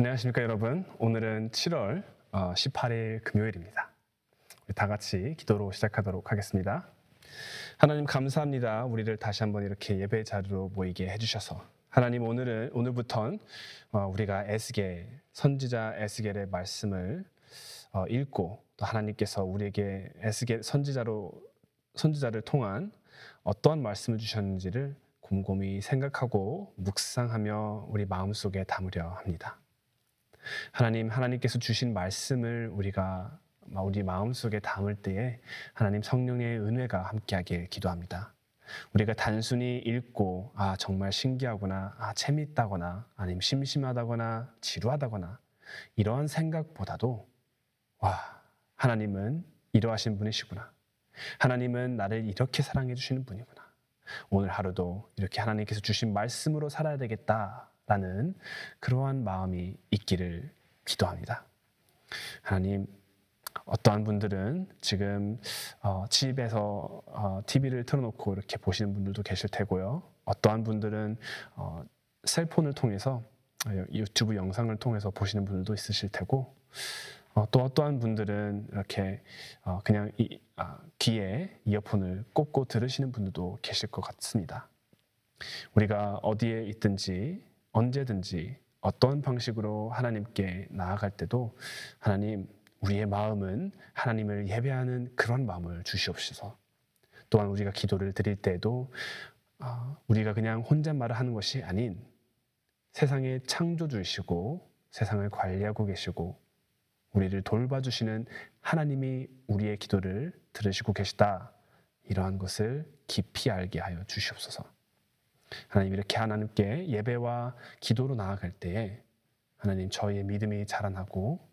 안녕하십니까 여러분. 오늘은 7월 18일 금요일입니다. 우리 다 같이 기도로 시작하도록 하겠습니다. 하나님 감사합니다. 우리를 다시 한번 이렇게 예배 자리로 모이게 해주셔서 하나님 오늘부터 우리가 에스겔 선지자 에스겔의 말씀을 읽고 또 하나님께서 우리에게 에스겔 선지자를 통한 어떠한 말씀을 주셨는지를 곰곰이 생각하고 묵상하며 우리 마음속에 담으려 합니다. 하나님께서 주신 말씀을 우리가 우리 마음속에 담을 때에 하나님 성령의 은혜가 함께하길 기도합니다. 우리가 단순히 읽고 정말 신기하구나, 재밌다거나 아니면 심심하다거나 지루하다거나 이러한 생각보다도 하나님은 이러하신 분이시구나. 하나님은 나를 이렇게 사랑해 주시는 분이구나. 오늘 하루도 이렇게 하나님께서 주신 말씀으로 살아야 되겠다라는 그러한 마음이 있기를 기도합니다. 하나님, 어떠한 분들은 지금 집에서 TV를 틀어놓고 이렇게 보시는 분들도 계실 테고요. 어떠한 분들은 셀폰을 통해서 유튜브 영상을 통해서 보시는 분들도 있으실 테고 또 어떠한 분들은 이렇게 그냥 귀에 이어폰을 꽂고 들으시는 분들도 계실 것 같습니다. 우리가 어디에 있든지 언제든지 어떤 방식으로 하나님께 나아갈 때도 하나님, 우리의 마음은 하나님을 예배하는 그런 마음을 주시옵소서. 또한 우리가 기도를 드릴 때에도 우리가 그냥 혼잣말을 하는 것이 아닌 세상의 창조주이시고 세상을 관리하고 계시고 우리를 돌봐주시는 하나님이 우리의 기도를 들으시고 계시다, 이러한 것을 깊이 알게 하여 주시옵소서. 하나님, 이렇게 하나님께 예배와 기도로 나아갈 때에 하나님, 저희의 믿음이 자라나고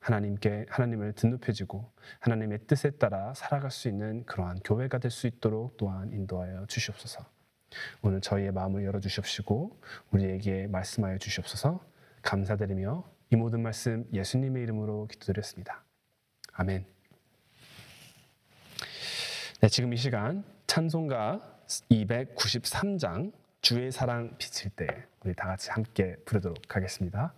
하나님을 듣높여지고 하나님의 뜻에 따라 살아갈 수 있는 그러한 교회가 될 수 있도록 또한 인도하여 주시옵소서. 오늘 저희의 마음을 열어주시옵시고 우리에게 말씀하여 주시옵소서. 감사드리며 이 모든 말씀 예수님의 이름으로 기도드렸습니다. 아멘. 네, 지금 이 시간 찬송가 293장 주의 사랑 비칠 때 우리 다 같이 함께 부르도록 하겠습니다.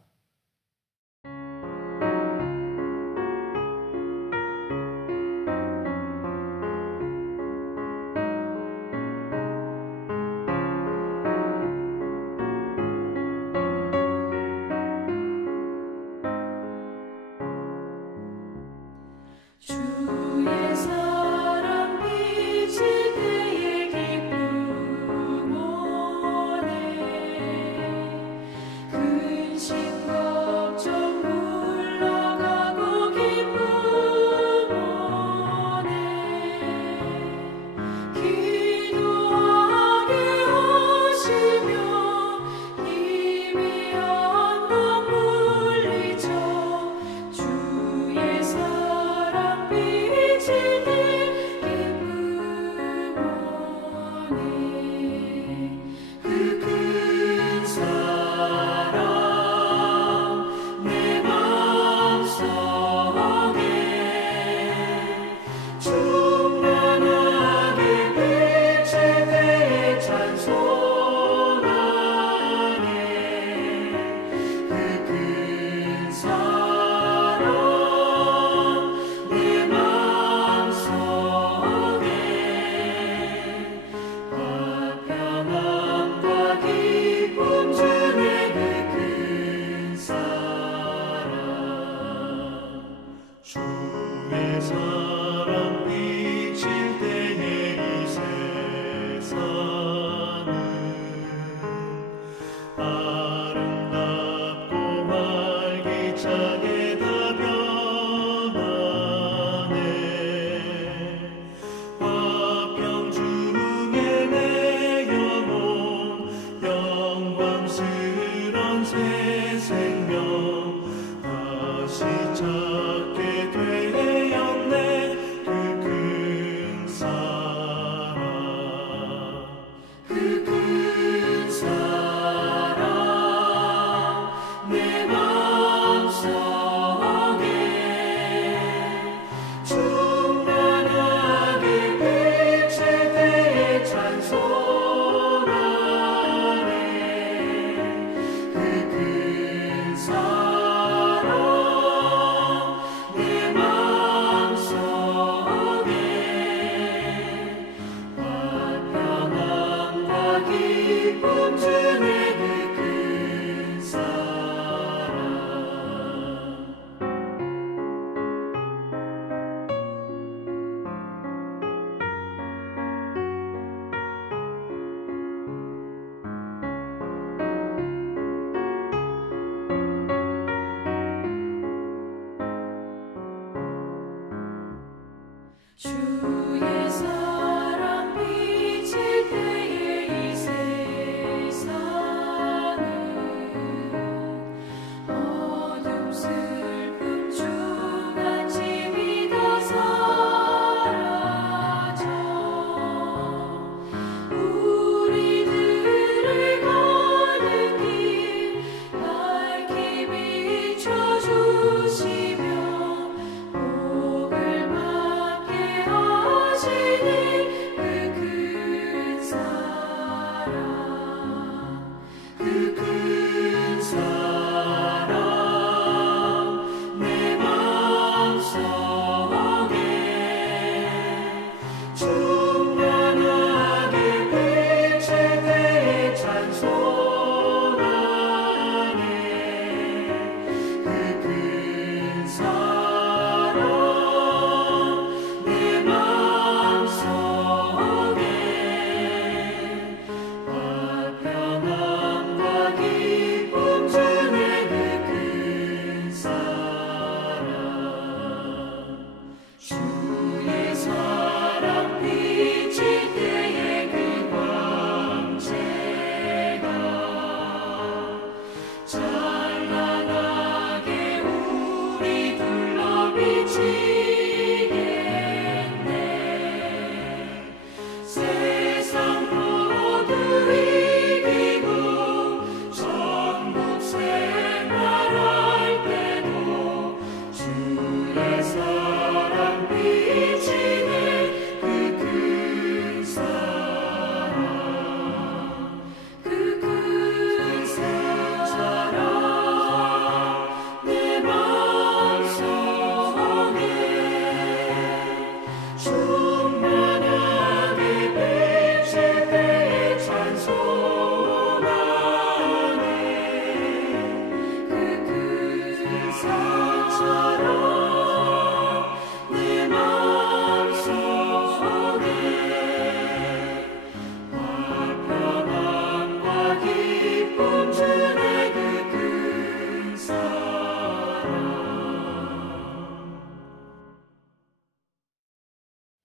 새 생명 다시 찾게 되었네.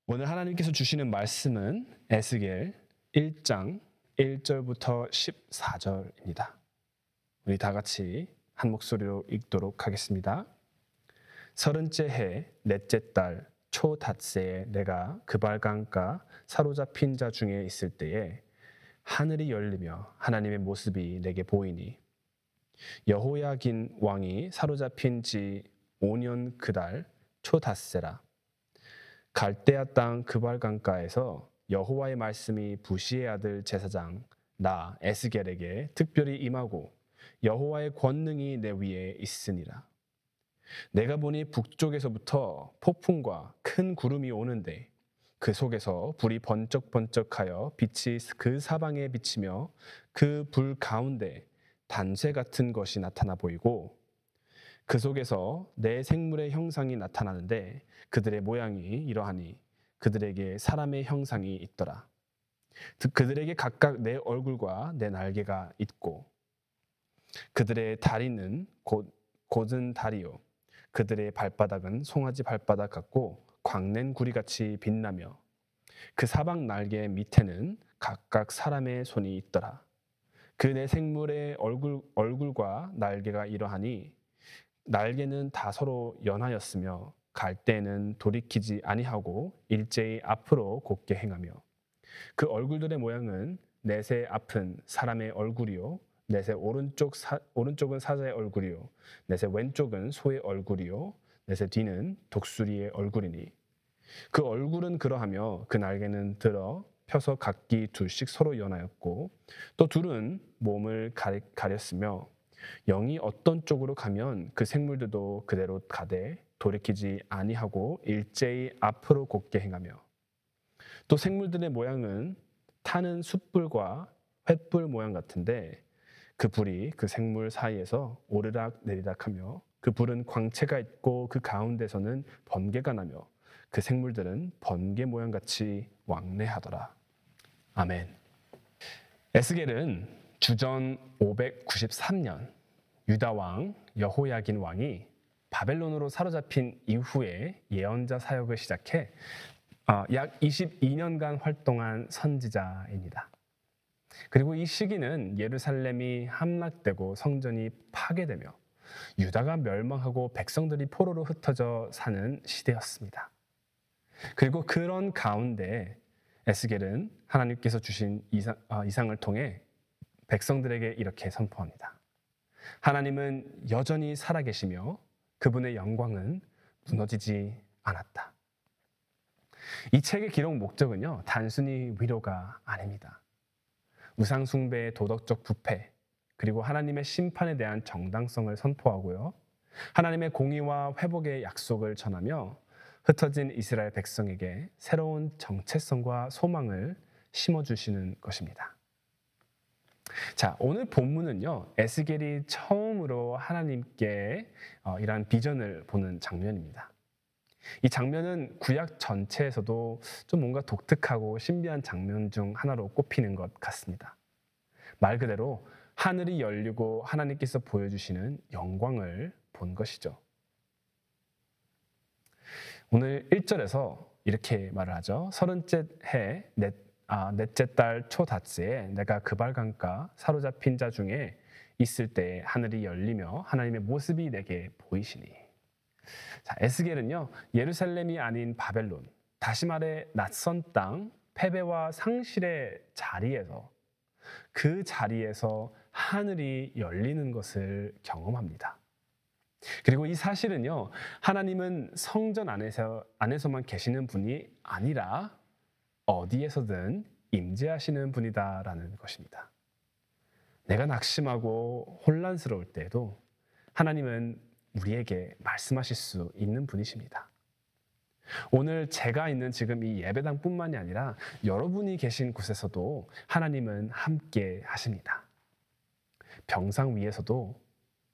오늘 하나님께서 주시는 말씀은 에스겔 1장 1절부터 14절입니다. 우리 다 같이 한 목소리로 읽도록 하겠습니다. 30째 해 넷째 달 초닷새에 내가 그발강가 사로잡힌 자 중에 있을 때에 하늘이 열리며 하나님의 모습이 내게 보이니 여호야긴 왕이 사로잡힌 지 5년 그달 초닷새라. 갈대아 땅 그발강가에서 여호와의 말씀이 부시의 아들 제사장 나 에스겔에게 특별히 임하고 여호와의 권능이 내 위에 있으니라. 내가 보니 북쪽에서부터 폭풍과 큰 구름이 오는데 그 속에서 불이 번쩍번쩍하여 빛이 그 사방에 비치며 그 불 가운데 단쇠 같은 것이 나타나 보이고 그 속에서 내 생물의 형상이 나타나는데 그들의 모양이 이러하니 그들에게 사람의 형상이 있더라. 그들에게 각각 내 얼굴과 내 날개가 있고 그들의 다리는 곧은 다리요 그들의 발바닥은 송아지 발바닥 같고 광낸 구리같이 빛나며 그 사방 날개 밑에는 각각 사람의 손이 있더라. 그 내 생물의 얼굴과 날개가 이러하니 날개는 다 서로 연하였으며 갈 때는 돌이키지 아니하고 일제히 앞으로 곧게 행하며 그 얼굴들의 모양은 넷의 앞은 사람의 얼굴이요 넷의 오른쪽은 사자의 얼굴이요 넷의 왼쪽은 소의 얼굴이요 넷의 뒤는 독수리의 얼굴이니 그 얼굴은 그러하며 그 날개는 들어 펴서 각기 둘씩 서로 연하였고 또 둘은 몸을 가렸으며 영이 어떤 쪽으로 가면 그 생물들도 그대로 가되 돌이키지 아니하고 일제히 앞으로 곧게 행하며 또 생물들의 모양은 타는 숯불과 횃불 모양 같은데 그 불이 그 생물 사이에서 오르락 내리락하며 그 불은 광채가 있고 그 가운데서는 번개가 나며 그 생물들은 번개 모양같이 왕래하더라. 아멘. 에스겔은 주전 593년 유다 왕 여호야긴 왕이 바벨론으로 사로잡힌 이후에 예언자 사역을 시작해 약 22년간 활동한 선지자입니다. 그리고 이 시기는 예루살렘이 함락되고 성전이 파괴되며 유다가 멸망하고 백성들이 포로로 흩어져 사는 시대였습니다. 그리고 그런 가운데 에스겔은 하나님께서 주신 이상을 통해 백성들에게 이렇게 선포합니다. 하나님은 여전히 살아계시며 그분의 영광은 무너지지 않았다. 이 책의 기록 목적은요, 단순히 위로가 아닙니다. 우상 숭배의 도덕적 부패, 그리고 하나님의 심판에 대한 정당성을 선포하고요. 하나님의 공의와 회복의 약속을 전하며 흩어진 이스라엘 백성에게 새로운 정체성과 소망을 심어주시는 것입니다. 자, 오늘 본문은요, 에스겔이 처음으로 하나님께 이러한 비전을 보는 장면입니다. 이 장면은 구약 전체에서도 좀 뭔가 독특하고 신비한 장면 중 하나로 꼽히는 것 같습니다. 말 그대로 하늘이 열리고 하나님께서 보여주시는 영광을 본 것이죠. 오늘 1절에서 이렇게 말을 하죠. 30째 해 넷째 달 초닷새에 내가 그발강가 사로잡힌 자 중에 있을 때 하늘이 열리며 하나님의 모습이 내게 보이시니. 자, 에스겔은요, 예루살렘이 아닌 바벨론, 다시 말해 낯선 땅, 패배와 상실의 자리에서, 그 자리에서 하늘이 열리는 것을 경험합니다. 그리고 이 사실은요, 하나님은 성전 안에서만 계시는 분이 아니라 어디에서든 임재하시는 분이다라는 것입니다. 내가 낙심하고 혼란스러울 때에도 하나님은 우리에게 말씀하실 수 있는 분이십니다. 오늘 제가 있는 지금 이 예배당뿐만이 아니라 여러분이 계신 곳에서도 하나님은 함께 하십니다. 병상 위에서도,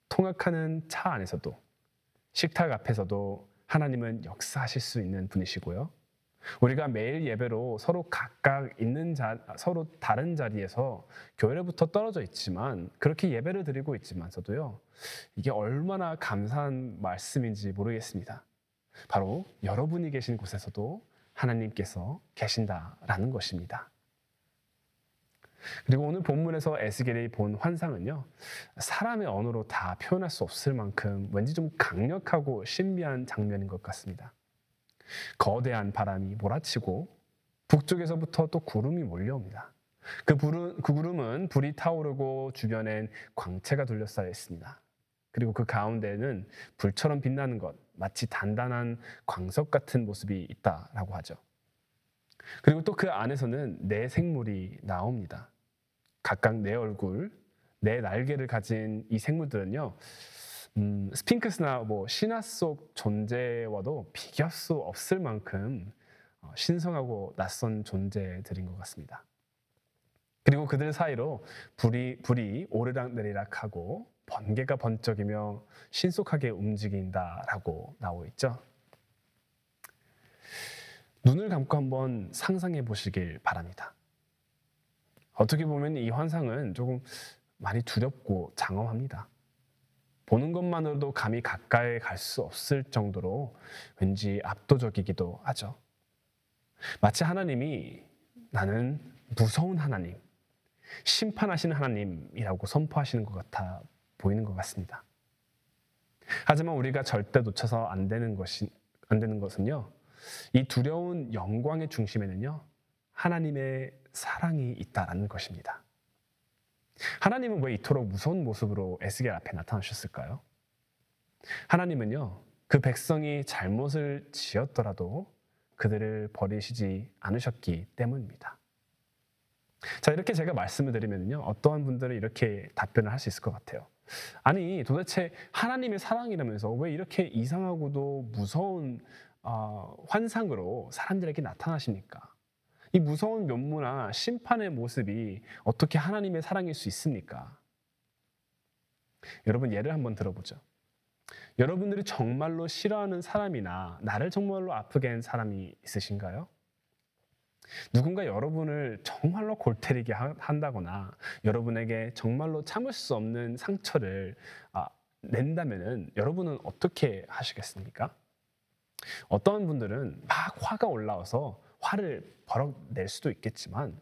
통학하는 차 안에서도, 식탁 앞에서도 하나님은 역사하실 수 있는 분이시고요. 우리가 매일 예배로 서로 각각 서로 다른 자리에서 교회로부터 떨어져 있지만, 그렇게 예배를 드리고 있지만서도요, 이게 얼마나 감사한 말씀인지 모르겠습니다. 바로 여러분이 계신 곳에서도 하나님께서 계신다라는 것입니다. 그리고 오늘 본문에서 에스겔이 본 환상은요, 사람의 언어로 다 표현할 수 없을 만큼 왠지 좀 강력하고 신비한 장면인 것 같습니다. 거대한 바람이 몰아치고 북쪽에서부터 또 구름이 몰려옵니다. 그 구름은 불이 타오르고 주변엔 광채가 둘러싸여 있습니다. 그리고 그 가운데는 불처럼 빛나는 것, 마치 단단한 광석 같은 모습이 있다라고 하죠. 그리고 또 그 안에서는 네 생물이 나옵니다. 각각 네 얼굴, 네 날개를 가진 이 생물들은요, 스핑크스나 신화 속 존재와도 비교할 수 없을 만큼 신성하고 낯선 존재들인 것 같습니다. 그리고 그들 사이로 불이 오르락내리락하고 번개가 번쩍이며 신속하게 움직인다라고 나오고 있죠. 눈을 감고 한번 상상해 보시길 바랍니다. 어떻게 보면 이 환상은 조금 많이 두렵고 장엄합니다. 보는 것만으로도 감히 가까이 갈 수 없을 정도로 왠지 압도적이기도 하죠. 마치 하나님이 나는 무서운 하나님, 심판하시는 하나님이라고 선포하시는 것 같아 보이는 것 같습니다. 하지만 우리가 절대 놓쳐서 안 되는 것은요, 이 두려운 영광의 중심에는요, 하나님의 사랑이 있다라는 것입니다. 하나님은 왜 이토록 무서운 모습으로 에스겔 앞에 나타나셨을까요? 하나님은요, 그 백성이 잘못을 지었더라도 그들을 버리시지 않으셨기 때문입니다. 자, 이렇게 제가 말씀을 드리면요, 어떠한 분들은 이렇게 답변을 할 수 있을 것 같아요. 아니, 도대체 하나님의 사랑이라면서 왜 이렇게 이상하고도 무서운 환상으로 사람들에게 나타나십니까? 이 무서운 면모나 심판의 모습이 어떻게 하나님의 사랑일 수 있습니까? 여러분, 예를 한번 들어보죠. 여러분들이 정말로 싫어하는 사람이나 나를 정말로 아프게 한 사람이 있으신가요? 누군가 여러분을 정말로 골때리게 한다거나 여러분에게 정말로 참을 수 없는 상처를 낸다면은 여러분은 어떻게 하시겠습니까? 어떤 분들은 막 화가 올라와서 화를 버럭 낼 수도 있겠지만,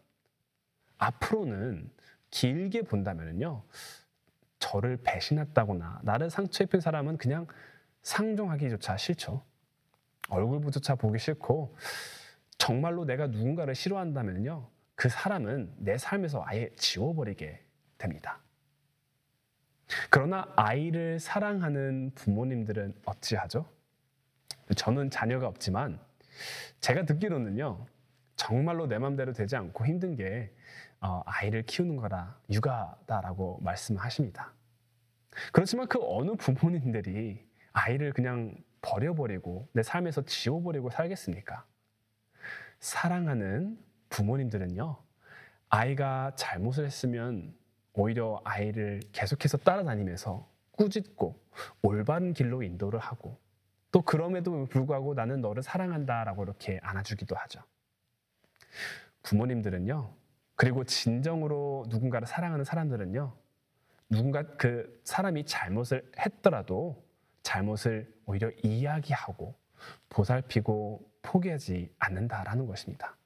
앞으로는 길게 본다면요, 저를 배신했다거나 나를 상처 입힌 사람은 그냥 상종하기조차 싫죠. 얼굴부터조차 보기 싫고, 정말로 내가 누군가를 싫어한다면요, 그 사람은 내 삶에서 아예 지워버리게 됩니다. 그러나 아이를 사랑하는 부모님들은 어찌하죠? 저는 자녀가 없지만 제가 듣기로는요, 정말로 내 맘대로 되지 않고 힘든 게 아이를 키우는 거라, 육아다라고 말씀하십니다. 그렇지만 그 어느 부모님들이 아이를 그냥 버려버리고 내 삶에서 지워버리고 살겠습니까? 사랑하는 부모님들은요, 아이가 잘못을 했으면 오히려 아이를 계속해서 따라다니면서 꾸짖고 올바른 길로 인도를 하고, 또 그럼에도 불구하고 나는 너를 사랑한다라고 이렇게 안아주기도 하죠. 부모님들은요, 그리고 진정으로 누군가를 사랑하는 사람들은요, 누군가 그 사람이 잘못을 했더라도 잘못을 오히려 이야기하고 보살피고 포기하지 않는다라는 것입니다.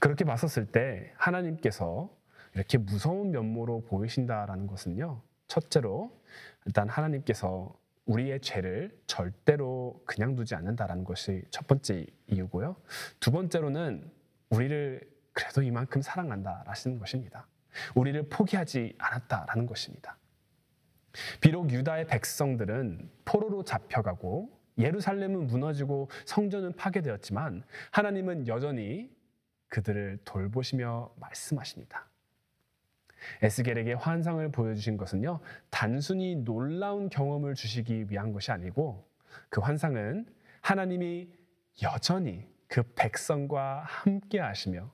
그렇게 봤었을 때 하나님께서 이렇게 무서운 면모로 보이신다라는 것은요, 첫째로 일단 하나님께서 우리의 죄를 절대로 그냥 두지 않는다라는 것이 첫 번째 이유고요. 두 번째로는 우리를 그래도 이만큼 사랑한다라는 것입니다. 우리를 포기하지 않았다라는 것입니다. 비록 유다의 백성들은 포로로 잡혀가고 예루살렘은 무너지고 성전은 파괴되었지만 하나님은 여전히 그들을 돌보시며 말씀하십니다. 에스겔에게 환상을 보여주신 것은요, 단순히 놀라운 경험을 주시기 위한 것이 아니고 그 환상은 하나님이 여전히 그 백성과 함께 하시며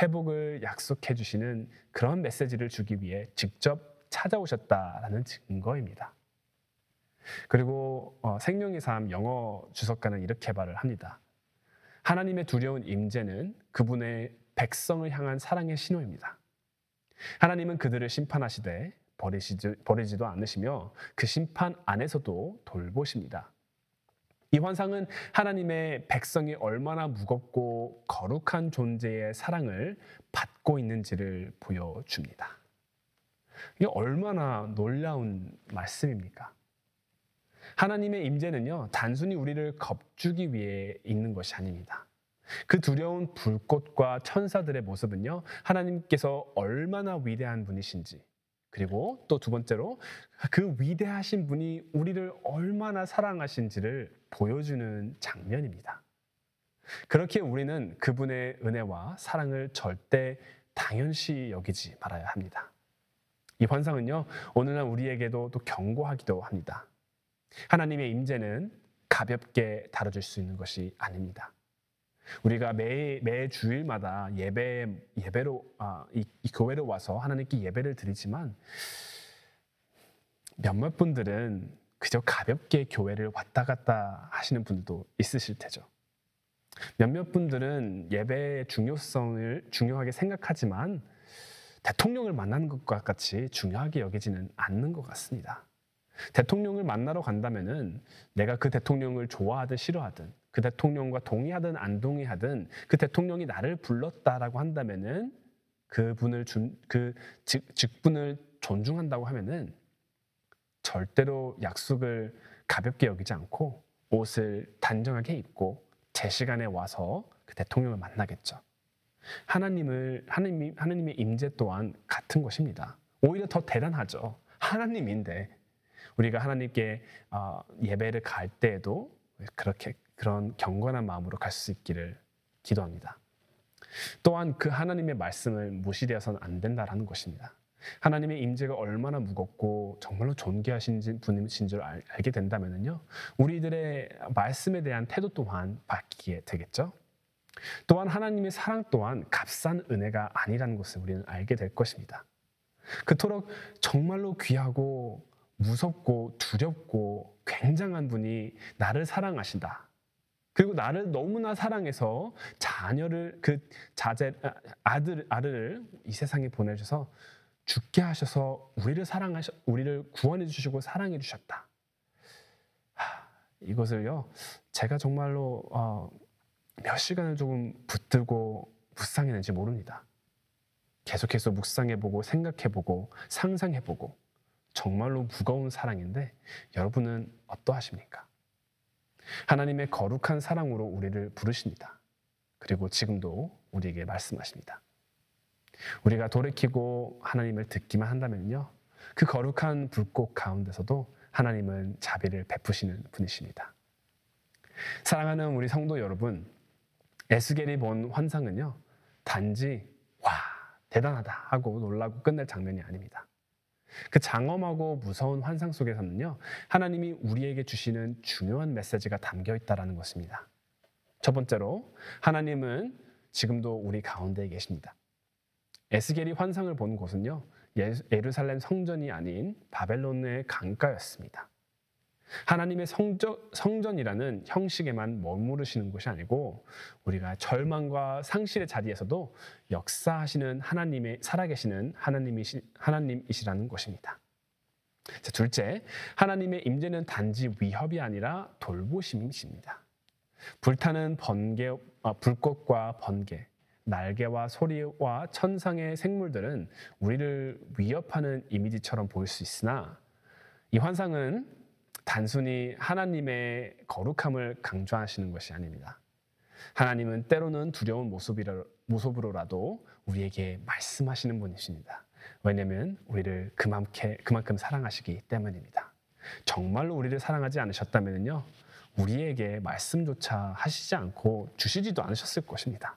회복을 약속해 주시는 그런 메시지를 주기 위해 직접 찾아오셨다라는 증거입니다. 그리고 생명의 삶 영어 주석가는 이렇게 말을 합니다. 하나님의 두려운 임재는 그분의 백성을 향한 사랑의 신호입니다. 하나님은 그들을 심판하시되 버리지도 않으시며 그 심판 안에서도 돌보십니다. 이 환상은 하나님의 백성이 얼마나 무겁고 거룩한 존재의 사랑을 받고 있는지를 보여줍니다. 이게 얼마나 놀라운 말씀입니까? 하나님의 임재는요, 단순히 우리를 겁주기 위해 있는 것이 아닙니다. 그 두려운 불꽃과 천사들의 모습은요, 하나님께서 얼마나 위대한 분이신지, 그리고 또 두 번째로 그 위대하신 분이 우리를 얼마나 사랑하신지를 보여주는 장면입니다. 그렇게 우리는 그분의 은혜와 사랑을 절대 당연시 여기지 말아야 합니다. 이 환상은요, 오늘날 우리에게도 또 경고하기도 합니다. 하나님의 임재는 가볍게 다뤄질 수 있는 것이 아닙니다. 우리가 매 주일마다 예배로 이 교회로 와서 하나님께 예배를 드리지만 몇몇 분들은 그저 가볍게 교회를 왔다 갔다 하시는 분들도 있으실 테죠. 몇몇 분들은 예배의 중요성을 중요하게 생각하지만 대통령을 만나는 것과 같이 중요하게 여기지는 않는 것 같습니다. 대통령을 만나러 간다면은 내가 그 대통령을 좋아하든 싫어하든 그 대통령과 동의하든 안 동의하든 그 대통령이 나를 불렀다라고 한다면은 그분을 그 직분을 존중한다고 하면은 절대로 약속을 가볍게 여기지 않고 옷을 단정하게 입고 제 시간에 와서 그 대통령을 만나겠죠. 하나님의 임재 또한 같은 것입니다. 오히려 더 대단하죠. 하나님인데 우리가 하나님께 예배를 갈 때에도 그런 경건한 마음으로 갈 수 있기를 기도합니다. 또한 그 하나님의 말씀을 무시되어서는 안 된다라는 것입니다. 하나님의 임재가 얼마나 무겁고 정말로 존귀하신 분이신 줄 알게 된다면요, 우리들의 말씀에 대한 태도 또한 바뀌게 되겠죠. 또한 하나님의 사랑 또한 값싼 은혜가 아니라는 것을 우리는 알게 될 것입니다. 그토록 정말로 귀하고 무섭고 두렵고 굉장한 분이 나를 사랑하신다. 그리고 나를 너무나 사랑해서 아들을 이 세상에 보내셔서 죽게 하셔서 우리를 구원해 주시고 사랑해 주셨다. 이것을요, 제가 정말로 몇 시간을 조금 붙들고 묵상했는지 모릅니다. 계속해서 묵상해보고 생각해보고 상상해보고 정말로 무거운 사랑인데 여러분은 어떠하십니까? 하나님의 거룩한 사랑으로 우리를 부르십니다. 그리고 지금도 우리에게 말씀하십니다. 우리가 돌이키고 하나님을 듣기만 한다면요, 그 거룩한 불꽃 가운데서도 하나님은 자비를 베푸시는 분이십니다. 사랑하는 우리 성도 여러분, 에스겔이 본 환상은요, 단지 와 대단하다 하고 놀라고 끝낼 장면이 아닙니다. 그 장엄하고 무서운 환상 속에서는요, 하나님이 우리에게 주시는 중요한 메시지가 담겨 있다는 것입니다. 첫 번째로 하나님은 지금도 우리 가운데에 계십니다. 에스겔이 환상을 본 곳은요, 예루살렘 성전이 아닌 바벨론의 강가였습니다. 하나님의 성전이라는 형식에만 머무르시는 것이 아니고 우리가 절망과 상실의 자리에서도 역사하시는 살아계시는 하나님이시라는 것입니다. 자, 둘째, 하나님의 임재는 단지 위협이 아니라 돌보심이십니다. 불타는 불꽃과 번개, 날개와 소리와 천상의 생물들은 우리를 위협하는 이미지처럼 보일 수 있으나 이 환상은 단순히 하나님의 거룩함을 강조하시는 것이 아닙니다. 하나님은 때로는 두려운 모습으로라도 우리에게 말씀하시는 분이십니다. 왜냐하면 우리를 그만큼 사랑하시기 때문입니다. 정말로 우리를 사랑하지 않으셨다면요, 우리에게 말씀조차 하시지 않고 주시지도 않으셨을 것입니다.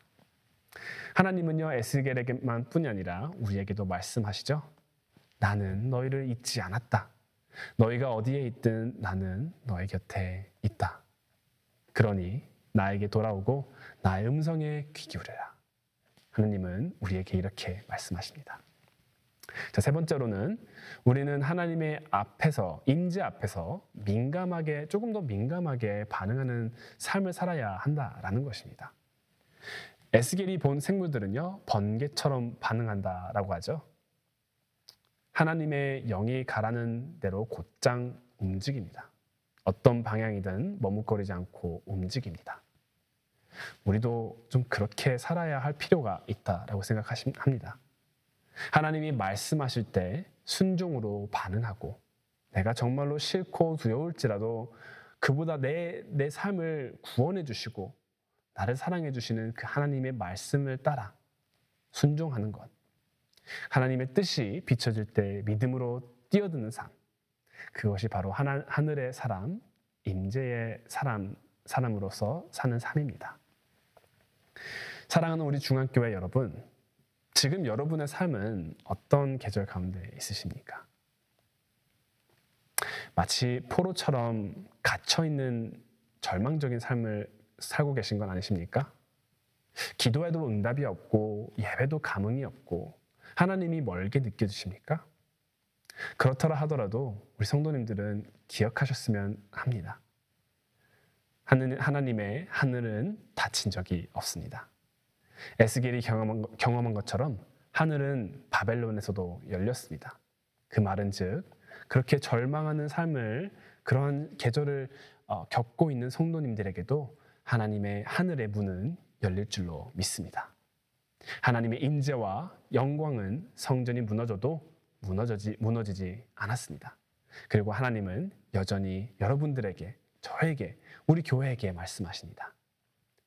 하나님은요, 에스겔에게만 뿐이 아니라 우리에게도 말씀하시죠. 나는 너희를 잊지 않았다. 너희가 어디에 있든 나는 너희 곁에 있다. 그러니 나에게 돌아오고 나의 음성에 귀 기울여라. 하나님은 우리에게 이렇게 말씀하십니다. 자, 세 번째로는 우리는 하나님의 앞에서, 임재 앞에서 조금 더 민감하게 반응하는 삶을 살아야 한다라는 것입니다. 에스겔이 본 생물들은요, 번개처럼 반응한다라고 하죠. 하나님의 영이 가라는 대로 곧장 움직입니다. 어떤 방향이든 머뭇거리지 않고 움직입니다. 우리도 좀 그렇게 살아야 할 필요가 있다라고 생각합니다. 하나님이 말씀하실 때 순종으로 반응하고, 내가 정말로 싫고 두려울지라도 그보다 내 삶을 구원해 주시고 나를 사랑해 주시는 그 하나님의 말씀을 따라 순종하는 것, 하나님의 뜻이 비춰질 때 믿음으로 뛰어드는 삶, 그것이 바로 하늘의 사람, 임재의 사람으로서 사는 삶입니다. 사랑하는 우리 중앙교회 여러분, 지금 여러분의 삶은 어떤 계절 가운데 있으십니까? 마치 포로처럼 갇혀있는 절망적인 삶을 살고 계신 건 아니십니까? 기도해도 응답이 없고 예배도 감흥이 없고 하나님이 멀게 느껴지십니까? 그렇더라 하더라도 우리 성도님들은 기억하셨으면 합니다. 하나님의 하늘은 닫힌 적이 없습니다. 에스겔이 경험한 것처럼 하늘은 바벨론에서도 열렸습니다. 그 말은즉 그렇게 절망하는 삶을, 그러한 계절을 겪고 있는 성도님들에게도 하나님의 하늘의 문은 열릴 줄로 믿습니다. 하나님의 임재와 영광은 성전이 무너져도 무너지지 않았습니다. 그리고 하나님은 여전히 여러분들에게, 저에게, 우리 교회에게 말씀하십니다.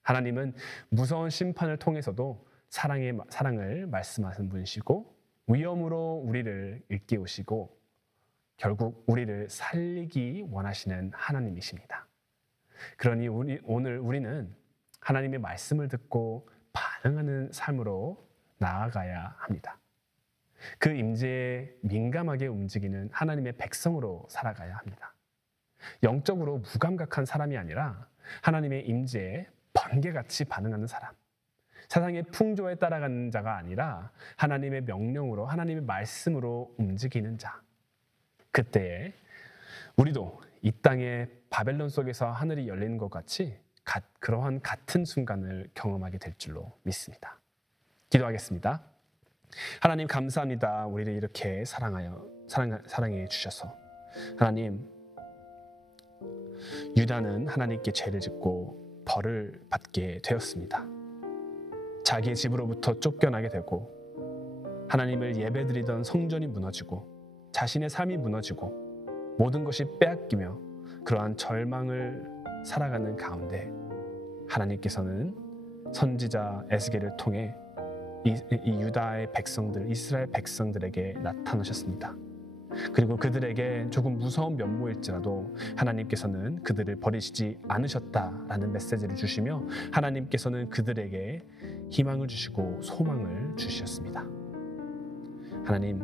하나님은 무서운 심판을 통해서도 사랑을 말씀하시는 분이시고, 위험으로 우리를 일깨우시고 결국 우리를 살리기 원하시는 하나님이십니다. 그러니 오늘 우리는 하나님의 말씀을 듣고 반응하는 삶으로 나아가야 합니다. 그 임재에 민감하게 움직이는 하나님의 백성으로 살아가야 합니다. 영적으로 무감각한 사람이 아니라 하나님의 임재에 번개같이 반응하는 사람, 세상의 풍조에 따라가는 자가 아니라 하나님의 명령으로, 하나님의 말씀으로 움직이는 자, 그때에 우리도 이 땅의 바벨론 속에서 하늘이 열리는 것 같이 그러한 같은 순간을 경험하게 될 줄로 믿습니다. 기도하겠습니다. 하나님 감사합니다. 우리를 이렇게 사랑해 주셔서. 하나님, 유다는 하나님께 죄를 짓고 벌을 받게 되었습니다. 자기의 집으로부터 쫓겨나게 되고, 하나님을 예배드리던 성전이 무너지고 자신의 삶이 무너지고 모든 것이 빼앗기며 그러한 절망을 살아가는 가운데 하나님께서는 선지자 에스겔을 통해 이 유다의 백성들, 이스라엘 백성들에게 나타나셨습니다. 그리고 그들에게 조금 무서운 면모일지라도 하나님께서는 그들을 버리시지 않으셨다라는 메시지를 주시며, 하나님께서는 그들에게 희망을 주시고 소망을 주셨습니다. 하나님,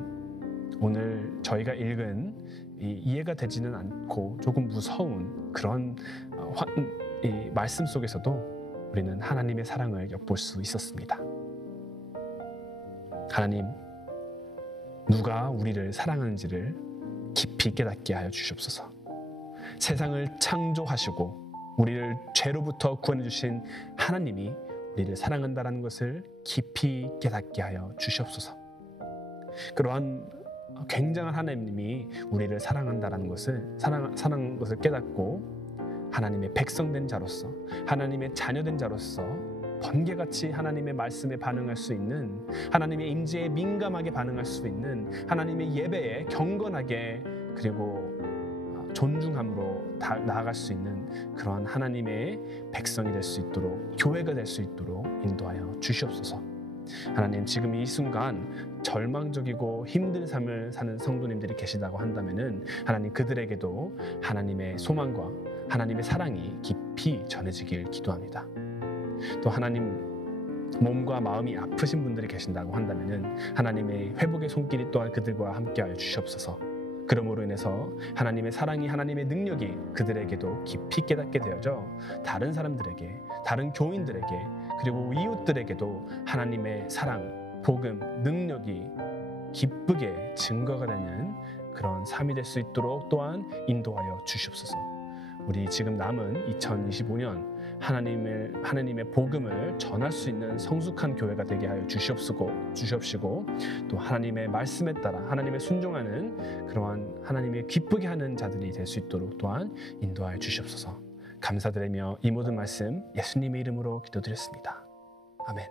오늘 저희가 읽은 이해가 되지는 않고 조금 무서운 그런 이 말씀 속에서도 우리는 하나님의 사랑을 엿볼 수 있었습니다. 하나님, 누가 우리를 사랑하는지를 깊이 깨닫게 하여 주시옵소서. 세상을 창조하시고 우리를 죄로부터 구원해 주신 하나님이 우리를 사랑한다는 것을 깊이 깨닫게 하여 주시옵소서. 그러한 굉장한 하나님이 우리를 사랑한다는 것을 사랑하는 것을 깨닫고 하나님의 백성된 자로서, 하나님의 자녀된 자로서 번개같이 하나님의 말씀에 반응할 수 있는, 하나님의 임재에 민감하게 반응할 수 있는, 하나님의 예배에 경건하게 그리고 존중함으로 나아갈 수 있는 그러한 하나님의 백성이 될 수 있도록, 교회가 될 수 있도록 인도하여 주시옵소서. 하나님, 지금 이 순간 절망적이고 힘든 삶을 사는 성도님들이 계시다고 한다면은 하나님, 그들에게도 하나님의 소망과 하나님의 사랑이 깊이 전해지길 기도합니다. 또 하나님, 몸과 마음이 아프신 분들이 계신다고 한다면은 하나님의 회복의 손길이 또한 그들과 함께하여 주시옵소서. 그러므로 인해서 하나님의 사랑이, 하나님의 능력이 그들에게도 깊이 깨닫게 되어져 다른 사람들에게, 다른 교인들에게, 그리고 이웃들에게도 하나님의 사랑, 복음, 능력이 기쁘게 증거가 되는 그런 삶이 될 수 있도록 또한 인도하여 주시옵소서. 우리 지금 남은 2025년 하나님의 복음을 전할 수 있는 성숙한 교회가 되게 하여 주시옵시고, 또 하나님의 말씀에 따라 하나님의 순종하는 그러한 하나님의 기쁘게 하는 자들이 될 수 있도록 또한 인도하여 주시옵소서. 감사드리며 이 모든 말씀 예수님의 이름으로 기도드렸습니다. 아멘.